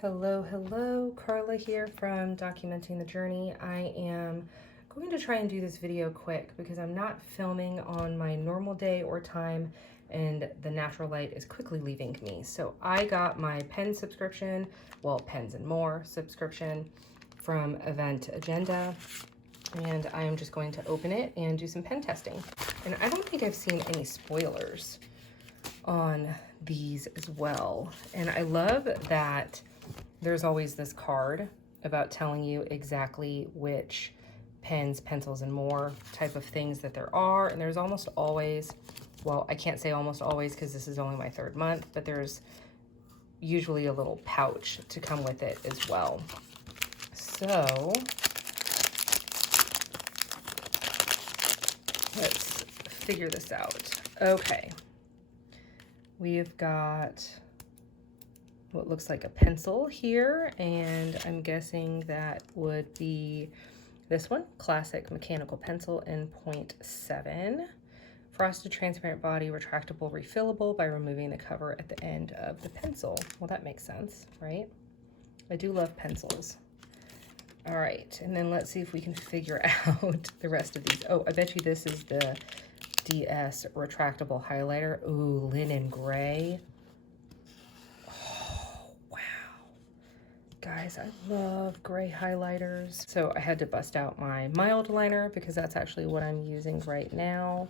Hello, Carla here from Documenting the Journey. I am going to try and do this video quick because I'm not filming on my normal day or time and the natural light is quickly leaving me. So I got my pen subscription, well, Pens and More subscription from Avant Agenda, and I am just going to open it and do some pen testing. And I don't think I've seen any spoilers on these as well. And I love that there's always this card about telling you exactly which pens, pencils, and more type of things that there are. And there's almost always, well, I can't say almost always because this is only my third month, but there's usually a little pouch to come with it as well. So let's figure this out. Okay. We've got what looks like a pencil here, and I'm guessing that would be this one, classic mechanical pencil in 0.7. Frosted transparent body, retractable, refillable by removing the cover at the end of the pencil. Well, that makes sense, right? I do love pencils. All right, and then let's see if we can figure out the rest of these. Oh, I bet you this is the DS Retractable Highlighter. Ooh, linen gray. Guys, I love gray highlighters. So I had to bust out my mild liner because that's actually what I'm using right now.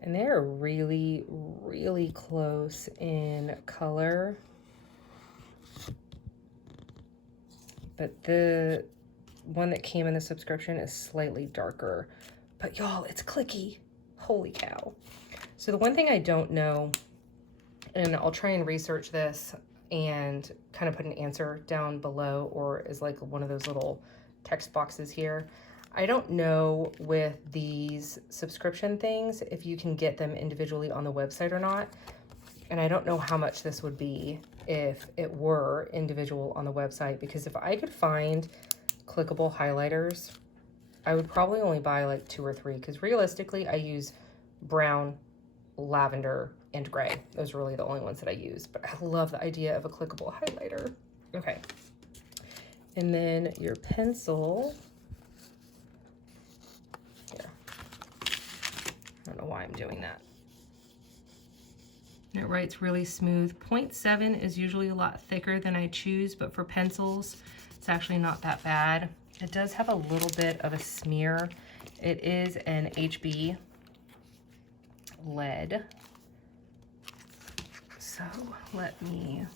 And they're really, really close in color. But the one that came in the subscription is slightly darker. But y'all, it's clicky. Holy cow. So the one thing I don't know, and I'll try and research this and kind of put an answer down below, or is like one of those little text boxes here. I don't know with these subscription things if you can get them individually on the website or not. And I don't know how much this would be if it were individual on the website, because if I could find clickable highlighters, I would probably only buy like 2 or 3, because realistically I use brown, lavender, and gray. Those are really the only ones that I use, but I love the idea of a clickable highlighter. Okay. And then your pencil. Here. I don't know why I'm doing that. It writes really smooth. 0.7 is usually a lot thicker than I choose, but for pencils, it's actually not that bad. It does have a little bit of a smear. It is an HB lead. So let me,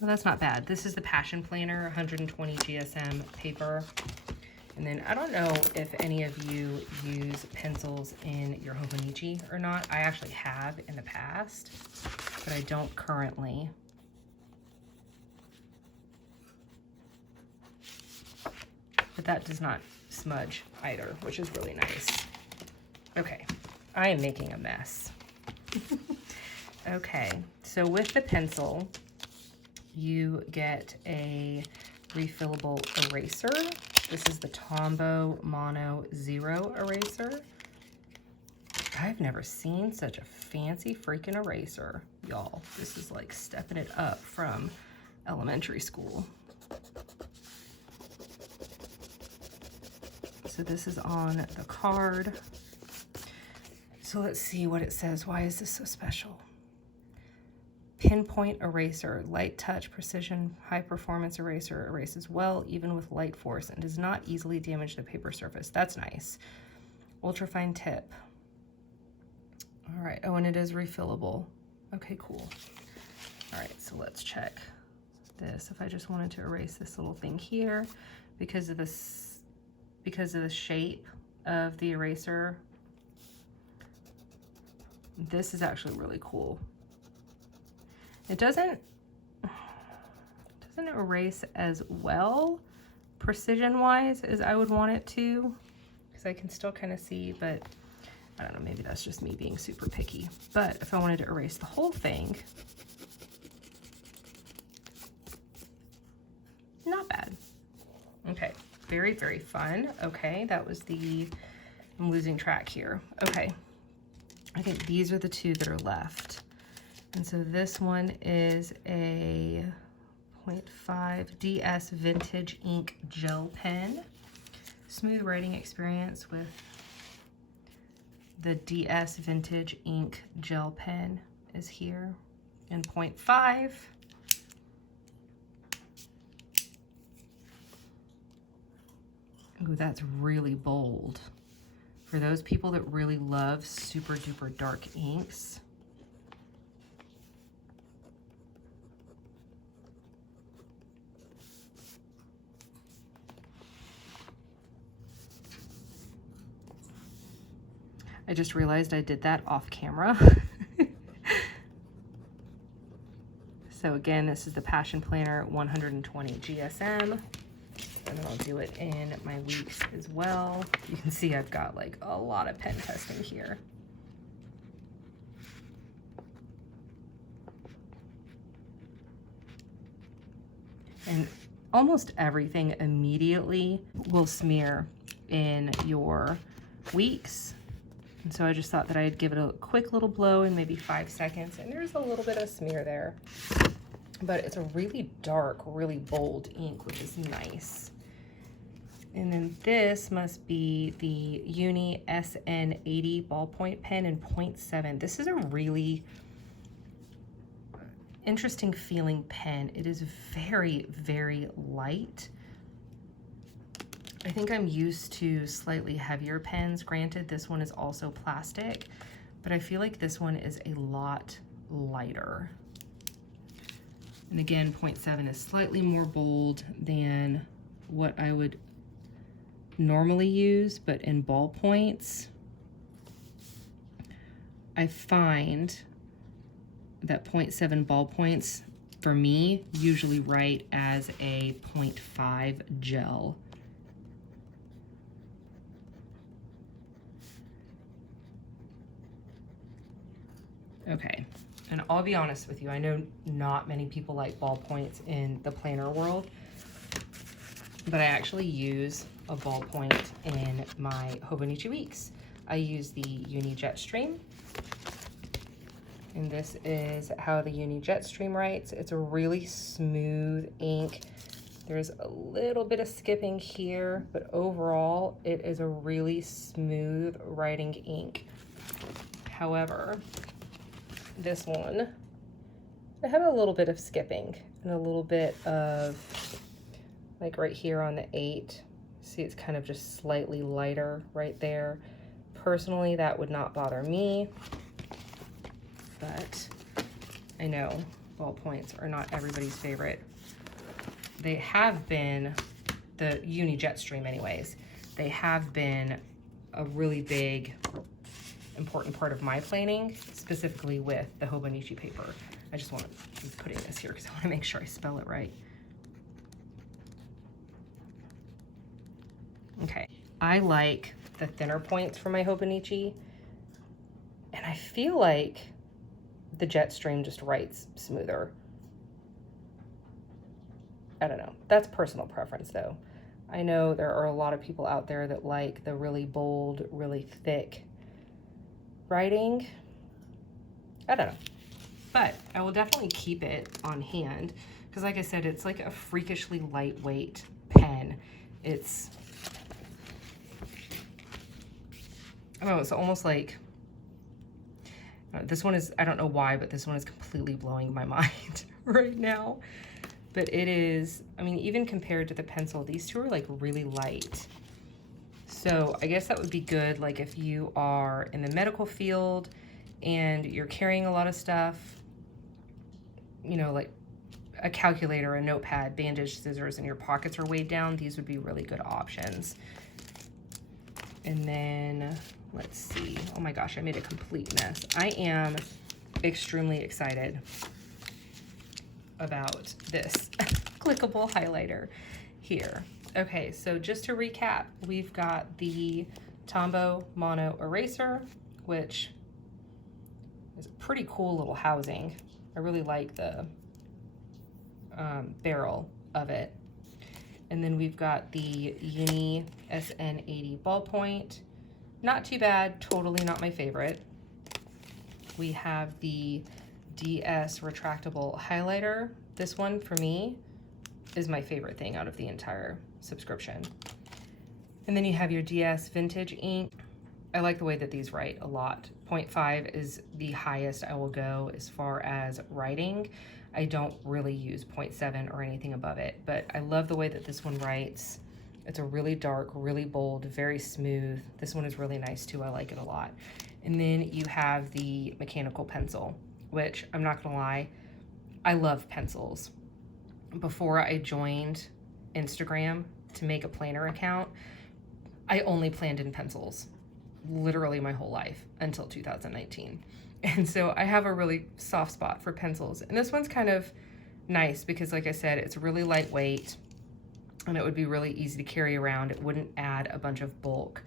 well, that's not bad. This is the Passion Planner, 120 GSM paper. And then I don't know if any of you use pencils in your Hobonichi or not. I actually have in the past, but I don't currently. But that does not smudge either, which is really nice. Okay, I am making a mess. Okay, so with the pencil, you get a refillable eraser. This is the Tombow Mono Zero eraser. I've never seen such a fancy freaking eraser, y'all. This is like stepping it up from elementary school. So this is on the card. So let's see what it says. Why is this so special? Pinpoint eraser, light touch, precision, high performance eraser, erases well, even with light force, and does not easily damage the paper surface. That's nice. Ultrafine tip. All right, oh, and it is refillable. Okay, cool. All right, so let's check this. If I just wanted to erase this little thing here, because of this, because of the shape of the eraser, this is actually really cool. It doesn't erase as well precision-wise as I would want it to, because I can still kind of see, but I don't know, maybe that's just me being super picky. But if I wanted to erase the whole thing, not bad. Okay, very, very fun. Okay, that was the, I'm losing track here. Okay, I think these are the two that are left. And so this one is a 0.5 DS Vintage Ink Gel Pen. Smooth writing experience with the DS Vintage Ink Gel Pen is here in 0.5. Ooh, that's really bold. For those people that really love super duper dark inks, I just realized I did that off camera. So again, this is the Passion Planner 120 GSM. And then I'll do it in my weeks as well. You can see I've got like a lot of pen testing here. And almost everything immediately will smear in your weeks. And so I just thought that I'd give it a quick little blow in maybe 5 seconds. And there's a little bit of smear there. But it's a really dark, really bold ink, which is nice. And then this must be the Uni SN80 ballpoint pen in 0.7. This is a really interesting feeling pen. It is very, very light. I think I'm used to slightly heavier pens. Granted, this one is also plastic, but I feel like this one is a lot lighter. And again, 0.7 is slightly more bold than what I would normally use, but in ballpoints, I find that 0.7 ballpoints, for me, usually write as a 0.5 gel. Okay, and I'll be honest with you, I know not many people like ballpoints in the planner world, but I actually use a ballpoint in my Hobonichi Weeks. I use the Uni Jetstream, and this is how the Uni Jetstream writes. It's a really smooth ink. There's a little bit of skipping here, but overall it is a really smooth writing ink. However, this one, I have a little bit of skipping and a little bit of, like right here on the 8, see it's kind of just slightly lighter right there. Personally, that would not bother me, but I know ballpoints are not everybody's favorite. They have been, the Uni Jetstream anyways, they have been a really big, important part of my planning, specifically with the Hobonichi paper. I just want to be putting this here because I want to make sure I spell it right. Okay, I like the thinner points for my Hobonichi, and I feel like the Jetstream just writes smoother. I don't know. That's personal preference though. I know there are a lot of people out there that like the really bold, really thick writing. I don't know. But I will definitely keep it on hand because like I said, it's like a freakishly lightweight pen. It's, oh, it's almost like, this one is, I don't know why, but this one is completely blowing my mind right now. But it is, I mean, even compared to the pencil, these two are like really light. So I guess that would be good, like if you are in the medical field and you're carrying a lot of stuff, you know, like a calculator, a notepad, bandage, scissors, and your pockets are weighed down, these would be really good options. And then, let's see. Oh my gosh, I made a complete mess. I am extremely excited about this clickable highlighter here. Okay, so just to recap, we've got the Tombow Mono Eraser, which is a pretty cool little housing. I really like the barrel of it. And then we've got the Uni SN80 ballpoint. Not too bad, totally not my favorite. we have the DS Retractable Highlighter. This one, for me, is my favorite thing out of the entire subscription. And then you have your DS Vintage ink. I like the way that these write a lot. 0.5 is the highest I will go as far as writing. I don't really use 0.7 or anything above it, but I love the way that this one writes. It's a really dark, really bold, very smooth. This one is really nice too. I like it a lot. And then you have the mechanical pencil, which I'm not gonna lie, I love pencils. Before I joined Instagram to make a planner account, I only planned in pencils, literally my whole life until 2019. And so I have a really soft spot for pencils. And this one's kind of nice because, like I said, it's really lightweight and it would be really easy to carry around. It wouldn't add a bunch of bulk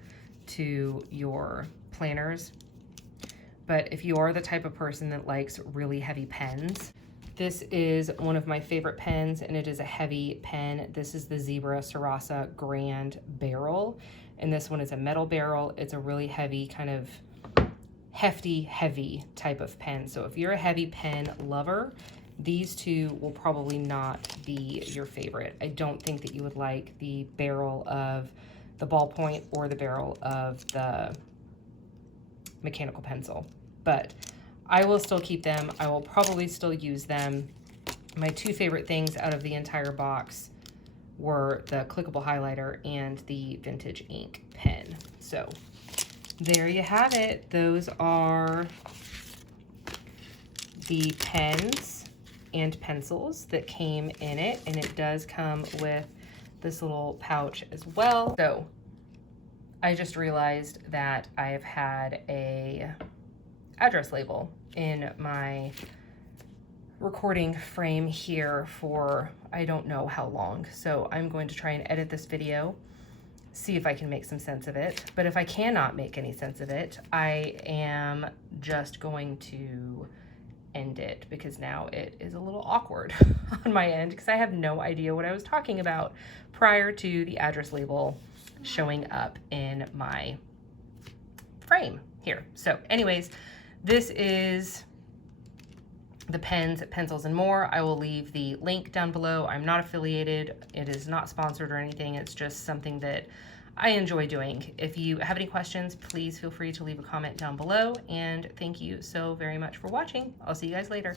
to your planners. But if you are the type of person that likes really heavy pens, this is one of my favorite pens, and it is a heavy pen. This is the Zebra Sarasa Grand Barrel, and this one is a metal barrel. It's a really heavy, kind of hefty, heavy type of pen. So if you're a heavy pen lover, these two will probably not be your favorite. I don't think that you would like the barrel of the ballpoint or the barrel of the mechanical pencil, but I will still keep them. I will probably still use them. My two favorite things out of the entire box were the clickable highlighter and the vintage ink pen. So there you have it. Those are the pens and pencils that came in it, and it does come with this little pouch as well. So I just realized that I have had a address label in my recording frame here for I don't know how long. So I'm going to try and edit this video, see if I can make some sense of it. But if I cannot make any sense of it, I am just going to end it because now it is a little awkward on my end because I have no idea what I was talking about prior to the address label showing up in my frame here. So anyways, this is the pens, pencils, and more. I will leave the link down below. I'm not affiliated. It is not sponsored or anything. It's just something that I enjoy doing. If you have any questions, please feel free to leave a comment down below. And thank you so very much for watching. I'll see you guys later.